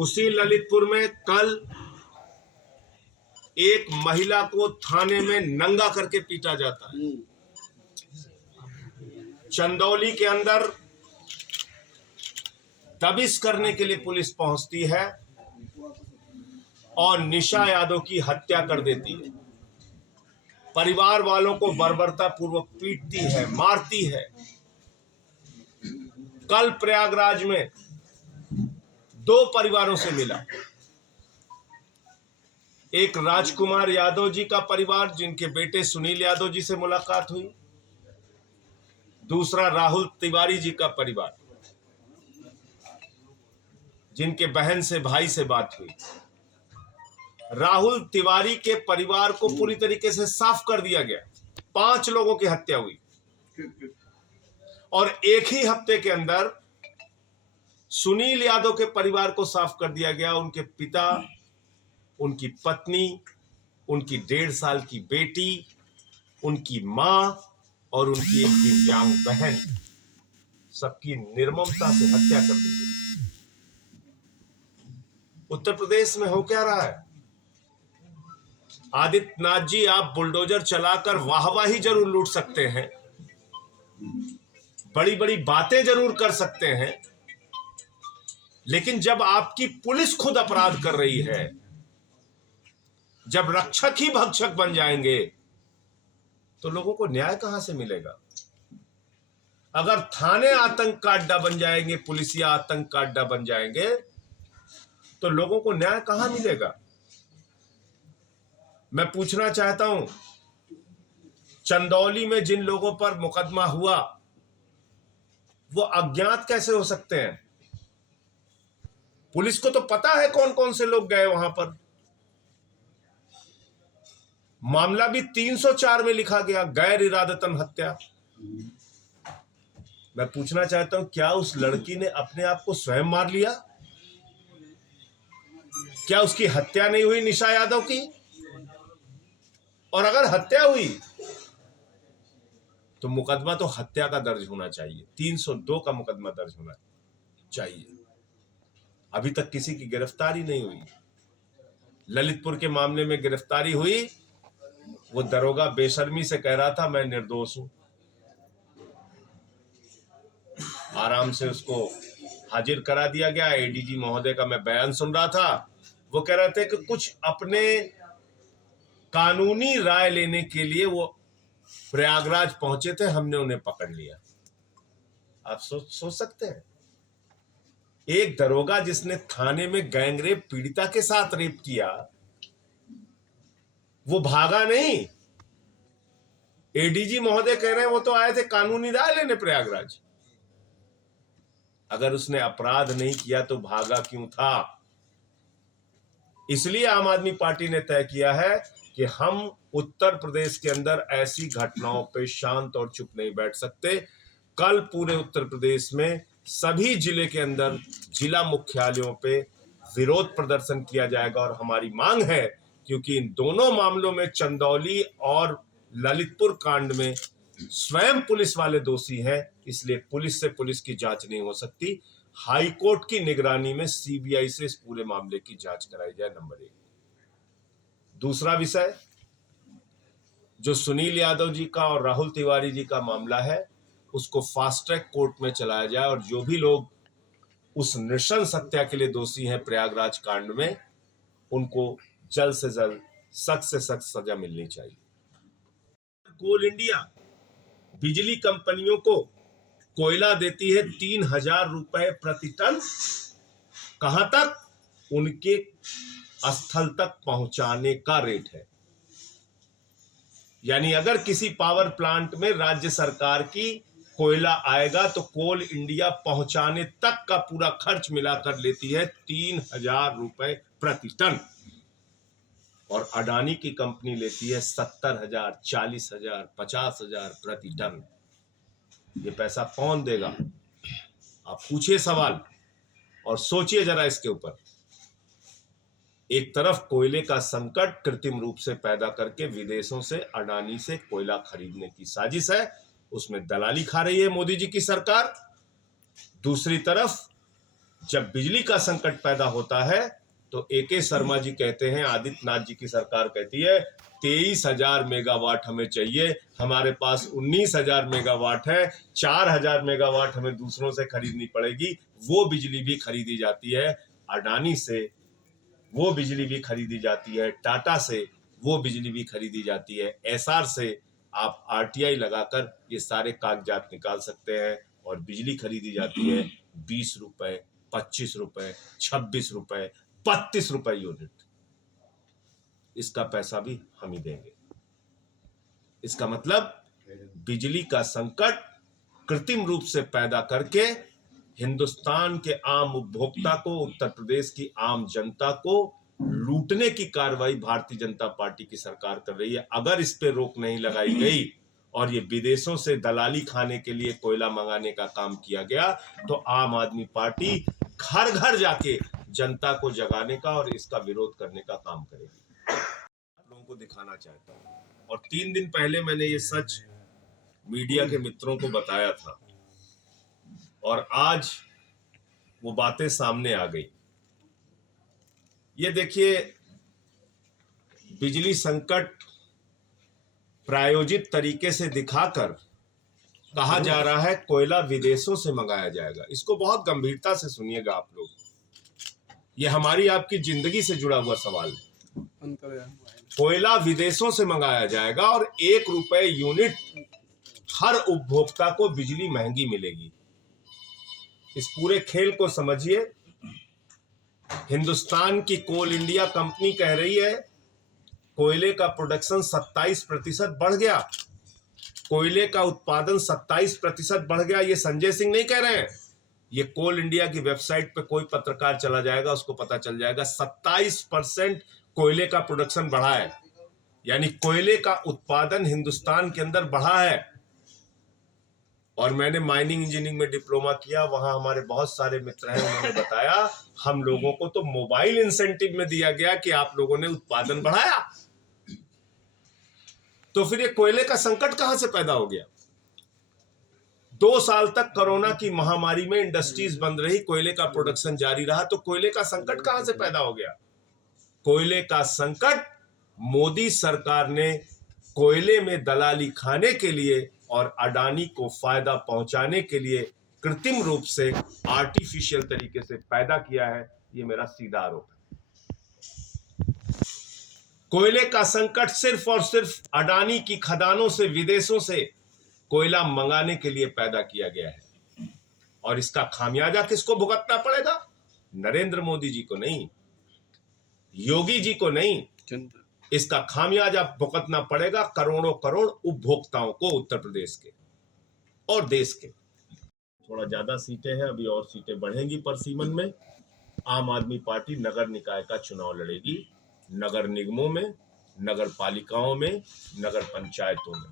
उसी ललितपुर में कल एक महिला को थाने में नंगा करके पीटा जाता है। चंदौली के अंदर दबिश करने के लिए पुलिस पहुंचती है और निशा यादव की हत्या कर देती है। परिवार वालों को बर्बरता पूर्वक पीटती है, मारती है। कल प्रयागराज में 2 परिवारों से मिला। एक राजकुमार यादव जी का परिवार जिनके बेटे सुनील यादव जी से मुलाकात हुई, दूसरा राहुल तिवारी जी का परिवार जिनके बहन से भाई से बात हुई। राहुल तिवारी के परिवार को पूरी तरीके से साफ कर दिया गया। 5 लोगों की हत्या हुई और एक ही हफ्ते के अंदर सुनील यादव के परिवार को साफ कर दिया गया। उनके पिता, उनकी पत्नी, उनकी 1.5 साल की बेटी, उनकी मां और उनकी एक दिव्यांग बहन, सबकी निर्ममता से हत्या कर दी गई। उत्तर प्रदेश में हो क्या रहा है? आदित्यनाथ जी, आप बुलडोजर चलाकर वाहवाही जरूर लूट सकते हैं, बड़ी बड़ी बातें जरूर कर सकते हैं, लेकिन जब आपकी पुलिस खुद अपराध कर रही है, जब रक्षक ही भक्षक बन जाएंगे, तो लोगों को न्याय कहां से मिलेगा? अगर थाने आतंक का अड्डा बन जाएंगे, पुलिसिया आतंक का अड्डा बन जाएंगे, तो लोगों को न्याय कहां मिलेगा? मैं पूछना चाहता हूं, चंदौली में जिन लोगों पर मुकदमा हुआ वो अज्ञात कैसे हो सकते हैं? पुलिस को तो पता है कौन कौन से लोग गए वहां पर। मामला भी 304 में लिखा गया, गैर इरादतन हत्या। मैं पूछना चाहता हूं, क्या उस लड़की ने अपने आप को स्वयं मार लिया? क्या उसकी हत्या नहीं हुई निशा यादव की? और अगर हत्या हुई तो मुकदमा तो हत्या का दर्ज होना चाहिए, 302 का मुकदमा दर्ज होना चाहिए। अभी तक किसी की गिरफ्तारी नहीं हुई। ललितपुर के मामले में गिरफ्तारी हुई, वो दरोगा बेशर्मी से कह रहा था मैं निर्दोष हूं। आराम से उसको हाजिर करा दिया गया। एडीजी महोदय का मैं बयान सुन रहा था, वो कह रहे थे कि कुछ अपने कानूनी राय लेने के लिए वो प्रयागराज पहुंचे थे, हमने उन्हें पकड़ लिया। आप सोच सकते हैं, एक दरोगा जिसने थाने में गैंगरेप पीड़िता के साथ रेप किया, वो भागा नहीं। एडीजी महोदय कह रहे हैं वो तो आए थे कानूनी राय लेने प्रयागराज। अगर उसने अपराध नहीं किया तो भागा क्यों था? इसलिए आम आदमी पार्टी ने तय किया है कि हम उत्तर प्रदेश के अंदर ऐसी घटनाओं पे शांत और चुप नहीं बैठ सकते। कल पूरे उत्तर प्रदेश में सभी जिले के अंदर जिला मुख्यालयों पे विरोध प्रदर्शन किया जाएगा और हमारी मांग है, क्योंकि इन दोनों मामलों में, चंदौली और ललितपुर कांड में, स्वयं पुलिस वाले दोषी हैं, इसलिए पुलिस से पुलिस की जांच नहीं हो सकती। हाईकोर्ट की निगरानी में सीबीआई से इस पूरे मामले की जांच कराई जाए, नंबर 1। दूसरा विषय, जो सुनील यादव जी का और राहुल तिवारी जी का मामला है, उसको फास्ट ट्रैक कोर्ट में चलाया जाए और जो भी लोग उस नृशंस हत्या के लिए दोषी हैं प्रयागराज कांड में, उनको जल्द से जल्द सख्त से सख्त सजा मिलनी चाहिए। कोल इंडिया बिजली कंपनियों को कोयला देती है 3000 रुपए प्रति टन। कहां तक? उनके स्थल तक पहुंचाने का रेट है। यानी अगर किसी पावर प्लांट में राज्य सरकार की कोयला आएगा तो कोल इंडिया पहुंचाने तक का पूरा खर्च मिलाकर लेती है 3000 रुपए प्रति टन, और अडानी की कंपनी लेती है 70,000, 40,000, 50,000 प्रति टन। ये पैसा कौन देगा? आप पूछिए सवाल और सोचिए जरा इसके ऊपर। एक तरफ कोयले का संकट कृत्रिम रूप से पैदा करके विदेशों से अडानी से कोयला खरीदने की साजिश है, उसमें दलाली खा रही है मोदी जी की सरकार। दूसरी तरफ जब बिजली का संकट पैदा होता है तो AK शर्मा जी कहते हैं, आदित्यनाथ जी की सरकार कहती है 23,000 मेगावाट हमें चाहिए, हमारे पास 19,000 मेगावाट है, 4,000 मेगावाट हमें दूसरों से खरीदनी पड़ेगी। वो बिजली भी खरीदी जाती है अडानी से, वो बिजली भी खरीदी जाती है टाटा से, वो बिजली भी खरीदी जाती है SR से। आप RTI लगाकर ये सारे कागजात निकाल सकते हैं और बिजली खरीदी जाती है 20 रुपए, 25 रुपए, 26 रुपए, 32 रुपए यूनिट। इसका पैसा भी हम ही देंगे। इसका मतलब बिजली का संकट कृत्रिम रूप से पैदा करके हिंदुस्तान के आम उपभोक्ता को, उत्तर प्रदेश की आम जनता को लूटने की कार्रवाई भारतीय जनता पार्टी की सरकार कर रही है। अगर इस पे रोक नहीं लगाई गई और ये विदेशों से दलाली खाने के लिए कोयला मंगाने का काम किया गया तो आम आदमी पार्टी घर घर जाके जनता को जगाने का और इसका विरोध करने का काम करेगी। लोगों को दिखाना चाहता हूं। और 3 दिन पहले मैंने ये सच मीडिया के मित्रों को बताया था और आज वो बातें सामने आ गई। ये देखिए, बिजली संकट प्रायोजित तरीके से दिखाकर कहा जा रहा है कोयला विदेशों से मंगाया जाएगा। इसको बहुत गंभीरता से सुनिएगा आप लोग, ये हमारी आपकी जिंदगी से जुड़ा हुआ सवाल है। कोयला विदेशों से मंगाया जाएगा और 1 रुपए यूनिट हर उपभोक्ता को बिजली महंगी मिलेगी। इस पूरे खेल को समझिए। हिंदुस्तान की कोल इंडिया कंपनी कह रही है कोयले का प्रोडक्शन 27% बढ़ गया, कोयले का उत्पादन 27% बढ़ गया। ये संजय सिंह नहीं कह रहे हैं, ये कोल इंडिया की वेबसाइट पे कोई पत्रकार चला जाएगा, उसको पता चल जाएगा। 27% कोयले का प्रोडक्शन बढ़ा है, यानी कोयले का उत्पादन हिंदुस्तान के अंदर बढ़ा है। और मैंने माइनिंग इंजीनियरिंग में डिप्लोमा किया, वहां हमारे बहुत सारे मित्र हैं, उन्होंने बताया हम लोगों को तो मोबाइल इंसेंटिव में दिया गया कि आप लोगों ने उत्पादन बढ़ाया। तो फिर ये कोयले का संकट कहां से पैदा हो गया? 2 साल तक कोरोना की महामारी में इंडस्ट्रीज बंद रही, कोयले का प्रोडक्शन जारी रहा, तो कोयले का संकट कहां से पैदा हो गया? कोयले का संकट मोदी सरकार ने कोयले में दलाली खाने के लिए और अडानी को फायदा पहुंचाने के लिए कृत्रिम रूप से आर्टिफिशियल तरीके से पैदा किया है। ये मेरा सीधा आरोप है। कोयले का संकट सिर्फ और सिर्फ अडानी की खदानों से, विदेशों से कोयला मंगाने के लिए पैदा किया गया है। और इसका खामियाजा किसको भुगतना पड़ेगा? नरेंद्र मोदी जी को नहीं, योगी जी को नहीं, इसका खामियाजा भुगतना पड़ेगा करोड़ों करोड़ उपभोक्ताओं को, उत्तर प्रदेश के और देश के। थोड़ा ज्यादा सीटें हैं, अभी और सीटें बढ़ेंगी परसीमन में। आम आदमी पार्टी नगर निकाय का चुनाव लड़ेगी, नगर निगमों में, नगर पालिकाओं में, नगर पंचायतों में।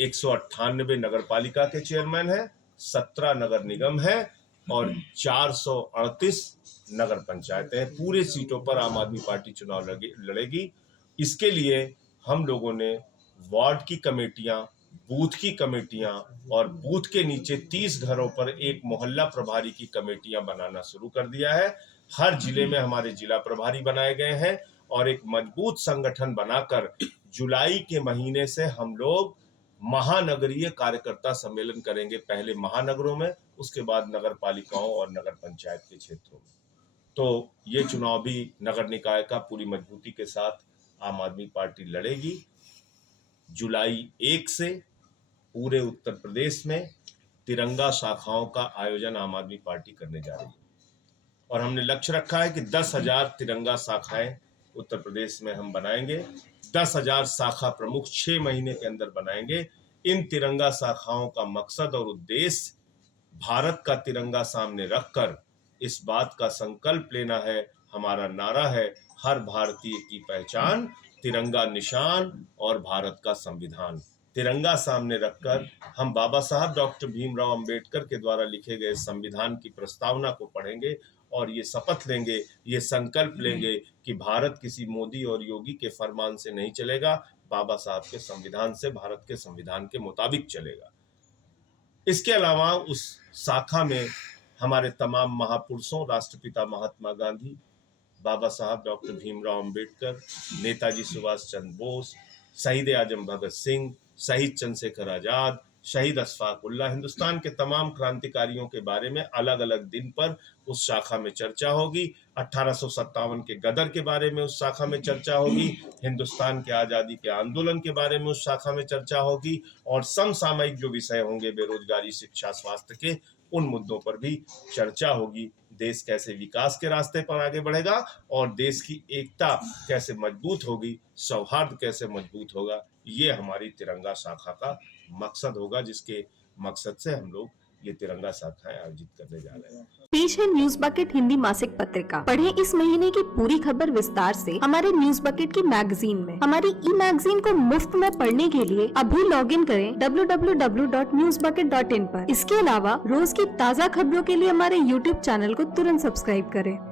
198 नगर पालिका के चेयरमैन हैं, 17 नगर निगम है और 438 नगर पंचायतें हैं। पूरे सीटों पर आम आदमी पार्टी चुनाव लड़ेगी। इसके लिए हम लोगों ने वार्ड की कमेटियां, बूथ की कमेटियां और बूथ के नीचे 30 घरों पर एक मोहल्ला प्रभारी की कमेटियां बनाना शुरू कर दिया है। हर जिले में हमारे जिला प्रभारी बनाए गए हैं और एक मजबूत संगठन बनाकर जुलाई के महीने से हम लोग महानगरीय कार्यकर्ता सम्मेलन करेंगे। पहले महानगरों में, उसके बाद नगर पालिकाओं और नगर पंचायत के क्षेत्रों में। तो ये चुनाव भी नगर निकाय का पूरी मजबूती के साथ आम आदमी पार्टी लड़ेगी। जुलाई 1 से पूरे उत्तर प्रदेश में तिरंगा शाखाओं का आयोजन आम आदमी पार्टी करने जा रही है और हमने लक्ष्य रखा है कि 10,000 तिरंगा शाखाएं उत्तर प्रदेश में हम बनाएंगे। 10,000 शाखा प्रमुख 6 महीने के अंदर बनाएंगे। इन तिरंगा शाखाओं का मकसद और उद्देश्य भारत का तिरंगा सामने रखकर इस बात का संकल्प लेना है। हमारा नारा है, हर भारतीय की पहचान, तिरंगा निशान और भारत का संविधान। तिरंगा सामने रखकर हम बाबा साहब डॉक्टर भीमराव अंबेडकर के द्वारा लिखे गए संविधान की प्रस्तावना को पढ़ेंगे और ये शपथ लेंगे, ये संकल्प लेंगे कि भारत किसी मोदी और योगी के फरमान से नहीं चलेगा, बाबा साहब के संविधान से, भारत के संविधान के मुताबिक चलेगा। इसके अलावा उस शाखा में हमारे तमाम महापुरुषों, राष्ट्रपिता महात्मा गांधी, बाबा साहब डॉक्टर भीमराव अंबेडकर, नेताजी सुभाष चंद्र बोस, शहीद आजम भगत सिंह, शहीद चंद्रशेखर आजाद, शहीद अशफाक उल्लाह, हिंदुस्तान के तमाम क्रांतिकारियों के बारे में अलग अलग दिन पर उस शाखा में चर्चा होगी। 1857 के गदर के बारे में उस शाखा में चर्चा होगी, हिंदुस्तान के आज़ादी के आंदोलन के बारे में उस शाखा में चर्चा होगी, और समसामयिक जो विषय होंगे बेरोजगारी, शिक्षा, स्वास्थ्य के, उन मुद्दों पर भी चर्चा होगी। देश कैसे विकास के रास्ते पर आगे बढ़ेगा और देश की एकता कैसे मजबूत होगी, सौहार्द कैसे मजबूत होगा, ये हमारी तिरंगा शाखा का मकसद होगा, जिसके मकसद से हम लोग ये तिरंगा शाखाएं आयोजित करने जा रहे हैं। पेश है न्यूज बकेट हिंदी मासिक पत्रिका। पढ़ें इस महीने की पूरी खबर विस्तार से हमारे न्यूज बकेट की मैगजीन में। हमारी ई मैगजीन को मुफ्त में पढ़ने के लिए अभी लॉगिन करें www.newsbucket.in पर। इसके अलावा रोज की ताज़ा खबरों के लिए हमारे YouTube चैनल को तुरंत सब्सक्राइब करें।